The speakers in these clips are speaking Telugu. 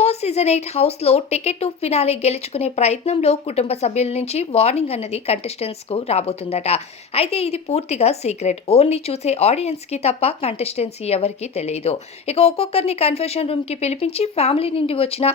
బాస్ సీజన్ ఎయిట్ హౌస్లో టికెట్ టు ఫినాలే గెలుచుకునే ప్రయత్నంలో కుటుంబ సభ్యుల నుంచి వార్నింగ్ అన్నది కంటెస్టెంట్స్కు రాబోతుందట. అయితే ఇది పూర్తిగా సీక్రెట్. ఓన్లీ చూసే ఆడియన్స్కి తప్ప కంటెస్టెంట్స్ ఎవరికీ తెలియదు ఇక ఒక్కొక్కరిని కన్ఫెషన్ రూమ్కి పిలిపించి ఫ్యామిలీ నుండి వచ్చిన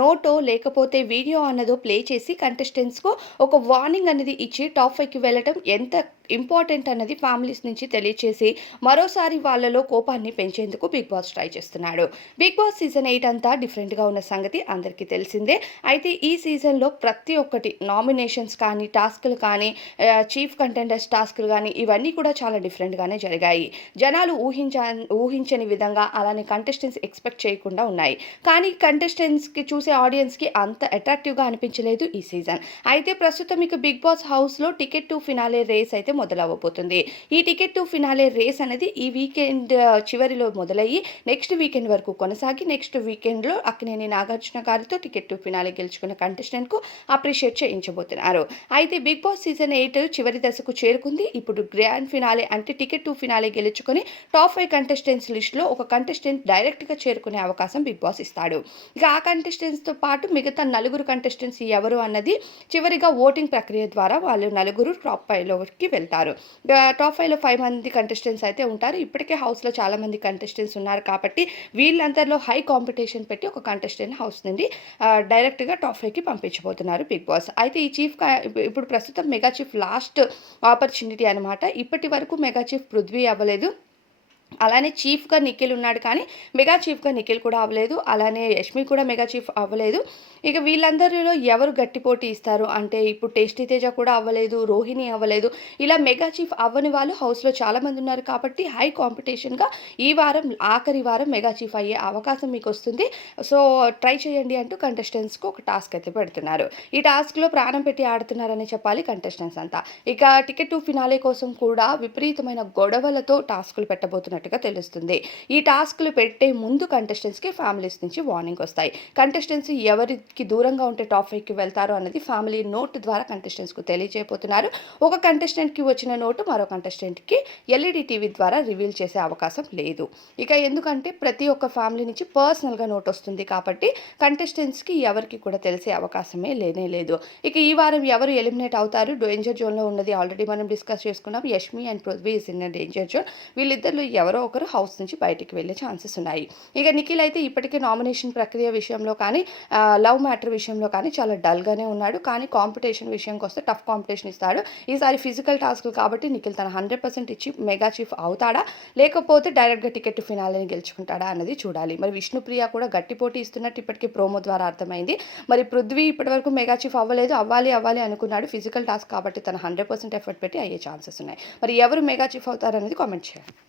నోటో లేకపోతే వీడియో అన్నదో ప్లే చేసి కంటెస్టెంట్స్కు ఒక వార్నింగ్ అనేది ఇచ్చి టాప్ ఫైవ్కి వెళ్ళటం ఎంత ఇంపార్టెంట్ అన్నది ఫ్యామిలీస్ నుంచి తెలియచేసి మరోసారి వాళ్ళలో కోపాన్ని పెంచేందుకు బిగ్ బాస్ ట్రై చేస్తున్నాడు. బిగ్ బాస్ సీజన్ ఎయిట్ అంతా డిఫరెంట్గా ఉన్న సంగతి అందరికీ తెలిసిందే. అయితే ఈ సీజన్లో ప్రతి ఒక్కటి నామినేషన్స్ కానీ టాస్క్లు కానీ చీఫ్ కంటెండర్స్ టాస్క్లు కానీ ఇవన్నీ కూడా చాలా డిఫరెంట్గానే జరిగాయి. జనాలు ఊహించ ఊహించని విధంగా అలానే కంటెస్టెంట్స్ ఎక్స్పెక్ట్ చేయకుండా ఉన్నాయి. కానీ కంటెస్టెంట్స్కి చూసే ఆడియన్స్కి అంత అట్రాక్టివ్గా అనిపించలేదు ఈ సీజన్. అయితే ప్రస్తుతం ఇక బిగ్ బాస్ హౌస్లో టికెట్ టు ఫినాలే రేస్ అయితే మొదలవ్వబోతుంది. ఈ టికెట్ టు ఫినాలే రేస్ అనేది ఈ వీకెండ్ చివరిలో మొదలయ్యి నెక్స్ట్ వీకెండ్ వరకు కొనసాగి నెక్స్ట్ వీకెండ్లో అక్కినేని నాగార్జున గారితో టికెట్ టు ఫినాలే గెలుచుకున్న కంటెస్టెంట్కు అప్రిషియేట్ చేయించబోతున్నారు. అయితే బిగ్ బాస్ సీజన్ ఎయిట్ చివరి దశకు చేరుకుంది. ఇప్పుడు గ్రాండ్ ఫినాలే అంటే టికెట్ టు ఫినాలే గెలుచుకొని టాప్ ఫైవ్ కంటెస్టెంట్స్ లిస్టులో ఒక కంటెస్టెంట్ డైరెక్ట్గా చేరుకునే అవకాశం బిగ్ బాస్ ఇస్తాడు. ఇక ఆ కంటెస్టెంట్స్తో పాటు మిగతా నలుగురు కంటెస్టెంట్స్ ఎవరు అన్నది చివరిగా ఓటింగ్ ప్రక్రియ ద్వారా వాళ్ళు నలుగురు టాప్ ఫైవ్లోకి వెళ్తారు. ఉంటారు. టాప్ ఫైవ్లో ఫైవ్ మంది కంటెస్టెంట్స్ అయితే ఉంటారు. ఇప్పటికే హౌస్లో చాలామంది కంటెస్టెంట్స్ ఉన్నారు కాబట్టి వీళ్ళందరిలో హై కాంపిటీషన్ పెట్టి ఒక కంటెస్టెంట్ హౌస్ నుండి డైరెక్ట్గా టాప్ ఫైవ్కి పంపించబోతున్నారు బిగ్ బాస్ అయితే ఈ చీఫ్ ఇప్పుడు ప్రస్తుతం మెగా చీఫ్ లాస్ట్ ఆపర్చునిటీ అనమాట ఇప్పటి వరకు మెగా చీఫ్ పృథ్వీ అవ్వలేదు. అలానే చీఫ్గా నిఖిల్ ఉన్నాడు కానీ మెగా చీఫ్గా నిఖిల్ కూడా అవ్వలేదు. అలానే యష్మి కూడా మెగా చీఫ్ అవ్వలేదు. ఇక వీళ్ళందరిలో ఎవరు గట్టి పోటీ ఇస్తారు? అంటే ఇప్పుడు టేస్టీ తేజ కూడా అవ్వలేదు రోహిణి అవ్వలేదు. ఇలా మెగా చీఫ్ అవ్వని వాళ్ళు హౌస్లో చాలామంది ఉన్నారు కాబట్టి హై కాంపిటీషన్గా ఈ వారం ఆఖరి వారం మెగా చీఫ్ అయ్యే అవకాశం మీకు వస్తుంది. సో ట్రై చేయండి అంటూ కంటెస్టెంట్స్కి ఒక టాస్క్ అయితే పెడుతున్నారు. ఈ టాస్క్లో ప్రాణం పెట్టి ఆడుతున్నారని చెప్పాలి కంటెస్టెంట్స్ అంతా. ఇక టికెట్ టు ఫినాలే కోసం కూడా విపరీతమైన గొడవలతో టాస్కులు చేస్తున్నట్టుగా తెలుస్తుంది. ఈ టాస్క్లు పెట్టే ముందు కంటెస్టెంట్స్కి ఫ్యామిలీస్ నుంచి వార్నింగ్ వస్తాయి. కంటెస్టెంట్స్ ఎవరికి దూరంగా ఉంటే టాప్ ఫైవ్కి వెళ్తారో అనేది ఫ్యామిలీ నోట్ ద్వారా కంటెస్టెంట్స్కు తెలియజేయబోతున్నారు ఒక కంటెస్టెంట్కి వచ్చిన నోటు మరో కంటెస్టెంట్కి ఎల్ఈడి టీవీ ద్వారా రివీల్ చేసే అవకాశం లేదు. ఇక ఎందుకంటే ప్రతి ఒక్క ఫ్యామిలీ నుంచి పర్సనల్గా నోట్ వస్తుంది కాబట్టి కంటెస్టెంట్స్కి ఎవరికి కూడా తెలిసే అవకాశమే లేనే లేదు. ఇక ఈ వారం ఎవరు ఎలిమినేట్ అవుతారు? డేంజర్ జోన్లో ఉన్నది ఆల్రెడీ మనం డిస్కస్ చేసుకున్నాం. Yashmi and Prithvi is in danger zone వీళ్ళిద్దరిలో ఎవరు ఒకరు హౌస్ నుంచి బయటికి వెళ్ళే ఛాన్సెస్ ఉన్నాయి. ఇక నిఖిల్ అయితే ఇప్పటికే నామినేషన్ ప్రక్రియ విషయంలో కానీ లవ్ మ్యాటర్ విషయంలో కానీ చాలా డల్గానే ఉన్నాడు. కానీ కాంపిటీషన్ విషయంకి వస్తే టఫ్ కాంపిటీషన్ ఇస్తాడు. ఈసారి ఫిజికల్ టాస్క్ కాబట్టి నిఖిల్ తన హండ్రెడ్ పర్సెంట్ ఇచ్చి మెగా చీఫ్ అవుతాడా? లేకపోతే డైరెక్ట్గా టికెట్ ఫినాలని గెలుచుకుంటాడా అన్నది చూడాలి. మరి విష్ణుప్రియ కూడా గట్టి పోటీ ఇస్తున్నట్టు ఇప్పటికే ప్రోమో ద్వారా అర్థమైంది. మరి పృథ్వీ ఇప్పటివరకు మెగా చీఫ్ అవ్వలేదు. అవ్వాలి అవ్వాలి అనుకున్నాడు. ఫిజికల్ టాస్క్ కాబట్టి తన హండ్రెడ్ పర్సెంట్ ఎఫర్ట్ పెట్టి అయ్యే ఛాన్సెస్ ఉన్నాయి. మరి ఎవరు మెగా చీఫ్ అవుతారనేది కామెంట్ చేయండి.